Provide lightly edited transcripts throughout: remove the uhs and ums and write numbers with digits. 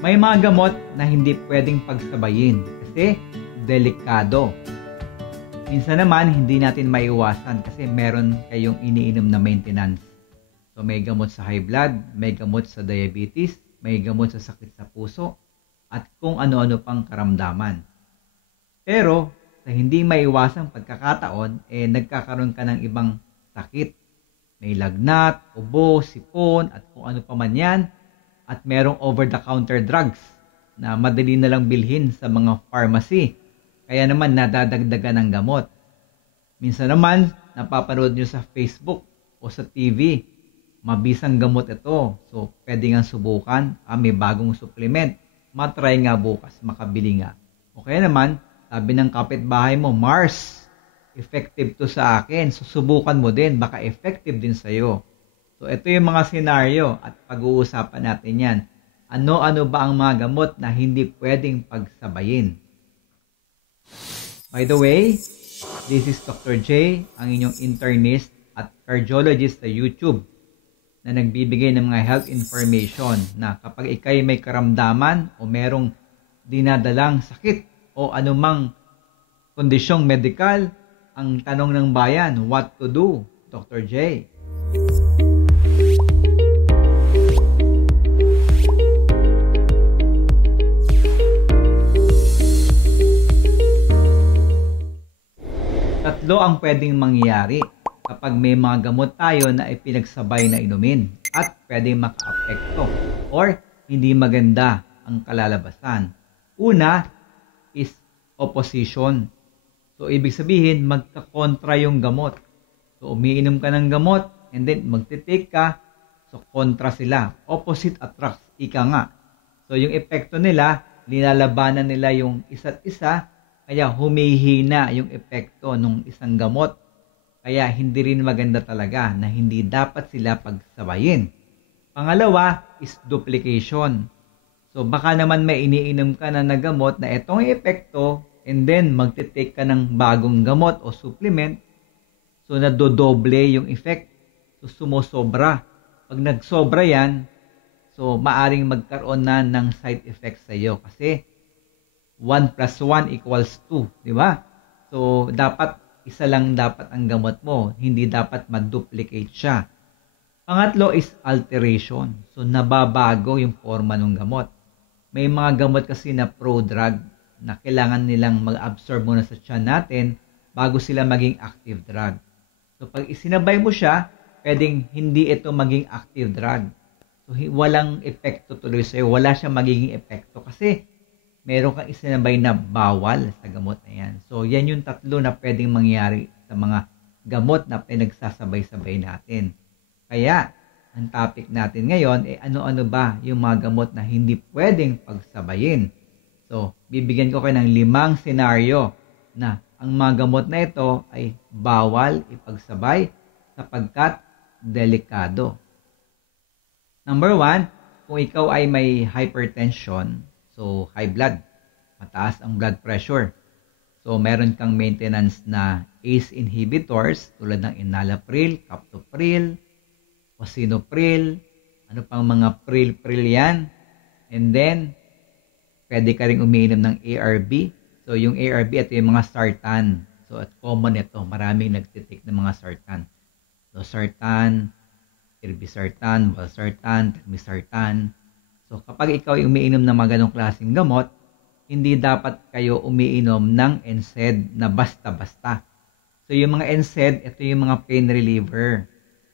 May mga gamot na hindi pwedeng pagsabayin kasi delikado. Minsan naman, hindi natin maiwasan kasi meron kayong iniinom na maintenance. So may gamot sa high blood, may gamot sa diabetes, may gamot sa sakit sa puso, at kung ano-ano pang karamdaman. Pero sa hindi maiwasang pagkakataon, nagkakaroon ka ng ibang sakit. May lagnat, ubo, sipon, at kung ano pa man yan. At merong over-the-counter drugs na madali na lang bilhin sa mga pharmacy. Kaya naman nadadagdagan ng gamot. Minsan naman, napapanood nyo sa Facebook o sa TV, mabisang gamot ito. So, pwede nga subukan. May bagong supplement. Matry nga bukas, makabili nga. O kaya naman, sabi ng kapitbahay mo, Mars, effective to sa akin. So, subukan mo din. Baka effective din sa'yo. So, ito yung mga senaryo at pag-uusapan natin yan. Ano-ano ba ang mga gamot na hindi pwedeng pagsabayin? By the way, this is Dr. J, ang inyong internist at cardiologist sa YouTube na nagbibigay ng mga health information na kapag ikay may karamdaman o merong dinadalang sakit o anumang kondisyong medikal, ang tanong ng bayan, what to do, Dr. J? Tatlo ang pwedeng mangyari kapag may mga gamot tayo na ipinagsabay na inumin at pwedeng maka-apekto or hindi maganda ang kalalabasan. Una is opposition. So, ibig sabihin, magkakontra yung gamot. So, umiinom ka ng gamot and then magtitake ka. So, kontra sila. Opposite attracts. Ika nga. So, yung epekto nila, nilalabanan nila yung isa't isa. Kaya humihina yung epekto ng isang gamot. Kaya hindi rin maganda talaga na hindi dapat sila pagsabayin. Pangalawa is duplication. So baka naman may iniinom ka na gamot na itong epekto and then magtitake ka ng bagong gamot o supplement. So nadodoble yung effect. So sumusobra. Pag nagsobra yan, so maaring magkaroon na ng side effects sa iyo kasi 1 plus 1 equals 2, di ba? So, dapat isa lang dapat ang gamot mo. Hindi dapat ma-duplicate siya. Pangatlo is alteration. So, nababago yung forma ng gamot. May mga gamot kasi na pro-drug na kailangan nilang mag-absorb muna sa tiyan natin bago sila maging active drug. So, pag isinabay mo siya, pwedeng hindi ito maging active drug. So, walang epekto tuloy sa'yo. Wala siyang magiging epekto kasi meron kang isinabay na bawal sa gamot na yan. So, yan yung tatlo na pwedeng mangyari sa mga gamot na pinagsasabay-sabay natin. Kaya, ang topic natin ngayon, ano-ano ba yung mga gamot na hindi pwedeng pagsabayin? So, bibigyan ko kayo ng 5 senaryo na ang mga gamot na ito ay bawal ipagsabay sapagkat delikado. Number 1, kung ikaw ay may hypertension, so, high blood, mataas ang blood pressure. So, meron kang maintenance na ACE inhibitors tulad ng enalapril, captopril, osinopril, ano pang mga pril yan. And then, pwede ka rin umiinom ng ARB. So, yung ARB, ito yung mga sartan. So, at common ito. Maraming nagtitik ng mga sartan. So, sartan, irbisartan, valsartan, telmisartan. So, kapag ikaw ay umiinom ng mga ganong klaseng gamot, hindi dapat kayo umiinom ng NSAID na basta-basta. So, yung mga NSAID, ito yung mga pain reliever.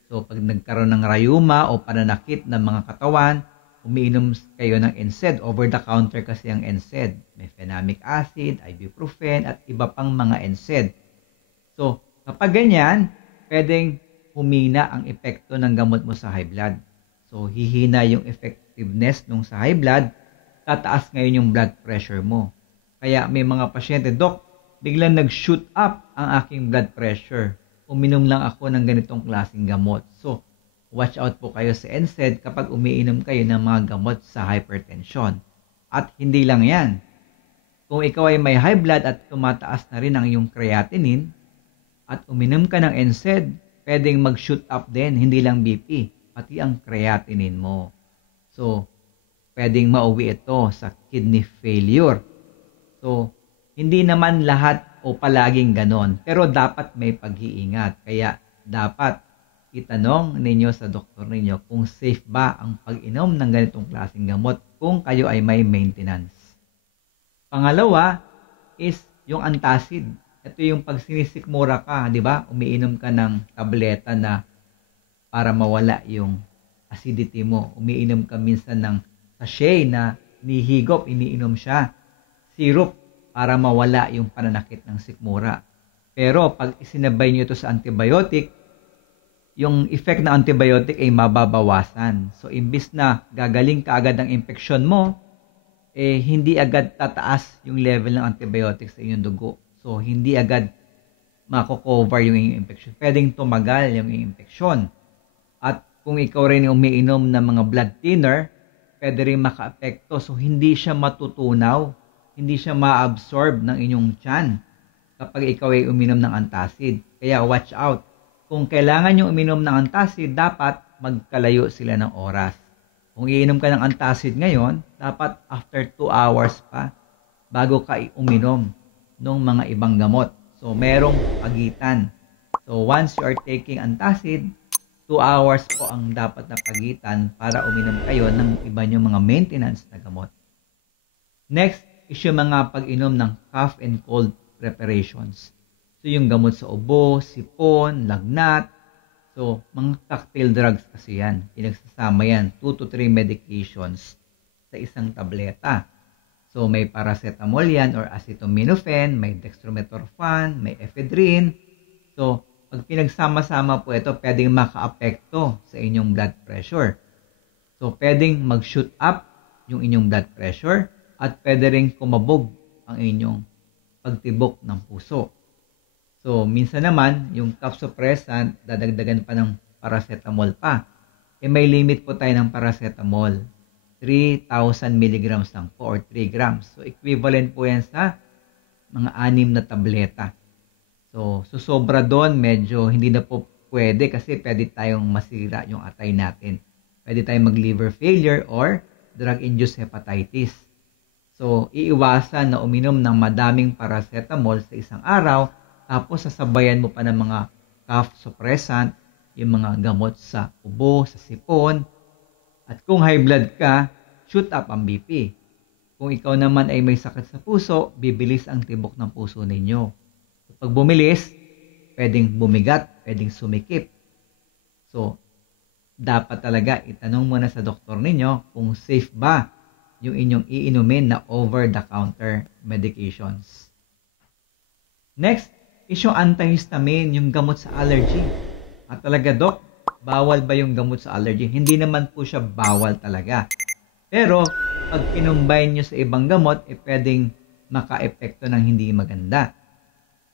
So, pag nagkaroon ng rayuma o pananakit ng mga katawan, umiinom kayo ng NSAID. Over-the-counter kasi ang NSAID. May phenic acid, ibuprofen, at iba pang mga NSAID. So, kapag ganyan, pwedeng humina ang epekto ng gamot mo sa high blood. So, hihina yung effectiveness nung sa high blood, tataas ngayon yung blood pressure mo. Kaya may mga pasyente, Dok, biglang nag-shoot up ang aking blood pressure. Uminom lang ako ng ganitong klaseng gamot. So, watch out po kayo sa NSAID kapag umiinom kayo ng mga gamot sa hypertension. At hindi lang yan. Kung ikaw ay may high blood at tumataas na rin ang iyong creatinine, at uminom ka ng NSAID, pwedeng mag-shoot up din, hindi lang BP, pati ang creatinine mo. So, pwedeng mauwi ito sa kidney failure. So, hindi naman lahat o palaging ganon, pero dapat may pag-iingat. Kaya dapat itanong ninyo sa doktor ninyo kung safe ba ang pag-inom ng ganitong klaseng gamot kung kayo ay may maintenance. Pangalawa is yung antacid. Ito yung pag sinisikmura ka, di ba? Umiinom ka ng tableta na para mawala yung acidity mo. Umiinom ka minsan ng sachet na nihigop, iniinom siya. Syrup para mawala yung pananakit ng sikmura. Pero pag isinabay nyo ito sa antibiotic, yung effect ng antibiotic ay mababawasan. So, imbis na gagaling ka agad ang infeksyon mo, hindi agad tataas yung level ng antibiotic sa inyong dugo. So, hindi agad mako-cover yung inyong infeksyon. Pwedeng tumagal yung infeksyon. At kung ikaw rin yung umiinom ng mga blood thinner, pwede rin maka-apekto. So, hindi siya matutunaw, hindi siya ma-absorb ng inyong tiyan kapag ikaw ay uminom ng antacid. Kaya watch out. Kung kailangan nyo uminom ng antacid, dapat magkalayo sila ng oras. Kung iinom ka ng antacid ngayon, dapat after 2 hours pa bago ka uminom ng mga ibang gamot. So, merong pagitan. So, once you are taking antacid, 2 hours po ang dapat na pagitan para uminom kayo ng iba nyo mga maintenance na gamot. Next is yung mga pag-inom ng cough and cold preparations. So, yung gamot sa ubo, sipon, lagnat. So, mga cocktail drugs kasi yan. Pinagsasama yan. 2 to 3 medications sa isang tableta. So, may paracetamol yan or acetaminophen, may dextromethorphan, may ephedrine. So, pag pinagsama-sama po ito, pwedeng maka-apekto sa inyong blood pressure. So, pwedeng mag-shoot up yung inyong blood pressure at pwede rin kumabog ang inyong pagtibok ng puso. So, minsan naman, yung cough suppressant, dadagdagan pa ng paracetamol pa. May limit po tayo ng paracetamol. 3,000 mg lang po or 3 grams. So, equivalent po yan sa mga 6 na tableta. So, sobra doon, medyo hindi na po pwede kasi pwede tayong masira yung atay natin. Pwede tayong mag-liver failure or drug-induced hepatitis. So, iiwasan na uminom ng madaming paracetamol sa isang araw, tapos sasabayan mo pa ng mga cough suppressant, yung mga gamot sa ubo, sa sipon. At kung high blood ka, shoot up ang BP. Kung ikaw naman ay may sakit sa puso, bibilis ang tibok ng puso ninyo. Pag bumilis, pwedeng bumigat, pwedeng sumikip. So, dapat talaga itanong muna sa doktor ninyo kung safe ba yung inyong iinumin na over-the-counter medications. Next is yung antihistamine, yung gamot sa allergy. At talaga, Dok, bawal ba yung gamot sa allergy? Hindi naman po siya bawal talaga. Pero, pag kinumbine nyo sa ibang gamot, pwedeng maka-epekto ng hindi maganda.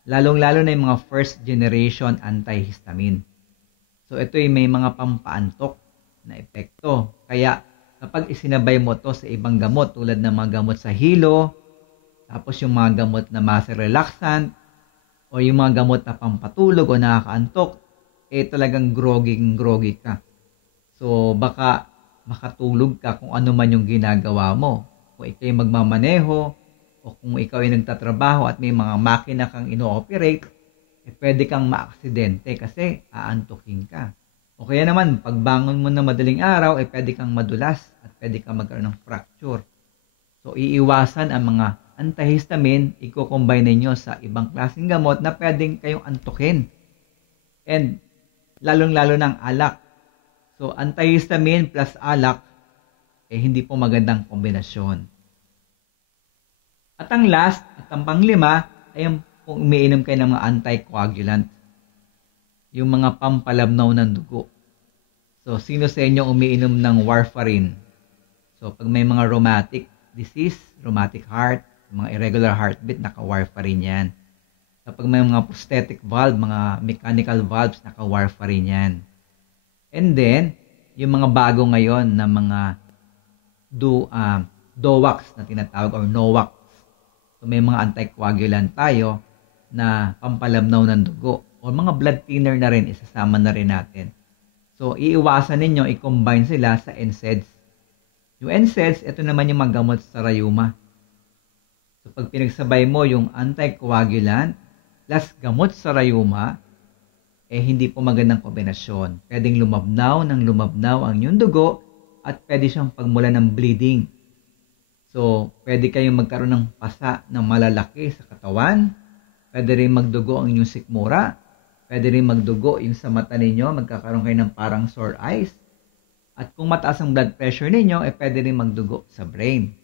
Lalong-lalo na yung mga first generation antihistamine. So, ito ay may mga pampaantok na epekto. Kaya, kapag isinabay mo to sa ibang gamot, tulad ng mga gamot sa hilo, tapos yung mga gamot na muscle relaxant, o yung mga gamot na pampatulog o nakakaantok, talagang groggy ka. So, baka makatulog ka kung ano man yung ginagawa mo. Kung ikaw ay magmamaneho, o kung ikaw ay nagtatrabaho at may mga makina kang ino-operate, pwede kang maaksidente kasi aantukin ka. O kaya naman, pagbangon mo na madaling araw, pwede kang madulas at pwede kang magkaroon ng fracture. So, iiwasan ang mga antihistamine, i-combine ninyo sa ibang klaseng gamot na pwedeng kayong antukin. And, lalong-lalo ng alak. So, antihistamine plus alak, hindi po magandang kombinasyon. At ang last, at ang panglima, ay kung umiinom kayo ng mga anticoagulant. Yung mga pampalabnaw ng dugo. So, sino sa inyo umiinom ng warfarin? So, pag may mga rheumatic disease, rheumatic heart, mga irregular heartbeat, naka-warfarin yan. Kapag may mga prosthetic valve, mga mechanical valves, naka-warfarin yan. And then, yung mga bago ngayon na mga DOACs na tinatawag or NOACs. So, may mga anticoagulant tayo na pampalabnaw ng dugo. O mga blood thinner na rin, isasama na rin natin. So, iiwasan ninyo, i-combine sila sa NSAIDs. Yung NSAIDs, ito naman yung manggamot sa rayuma. So pag pinagsabay mo yung anticoagulant plus gamot sa rayuma, hindi po magandang kombinasyon. Pwedeng lumabnaw ang inyong dugo at pwede siyang pagmulan ng bleeding. So, pwede kayong magkaroon ng pasa ng malalaki sa katawan. Pwede rin magdugo ang inyong sikmura. Pwede rin magdugo yung sa mata ninyo. Magkakaroon kayo ng parang sore eyes. At kung mataas ang blood pressure ninyo, pwede rin magdugo sa brain.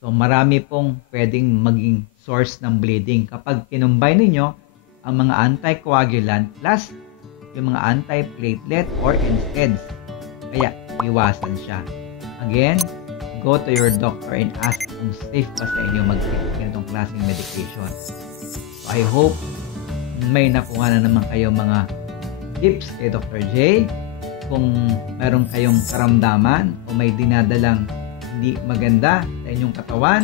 So, marami pong pwedeng maging source ng bleeding kapag kinumbay ninyo ang mga anticoagulant plus yung mga antiplatelet or NSAIDs. Kaya, iwasan siya. Again, go to your doctor and ask kung safe pa sa inyo mag-take ganitong klaseng medication. So, I hope may nakuha na naman kayo mga tips kay Dr. J. Kung meron kayong karamdaman o may dinadalang hindi maganda sa inyong katawan,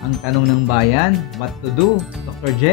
ang tanong ng bayan, what to do, Dr. J?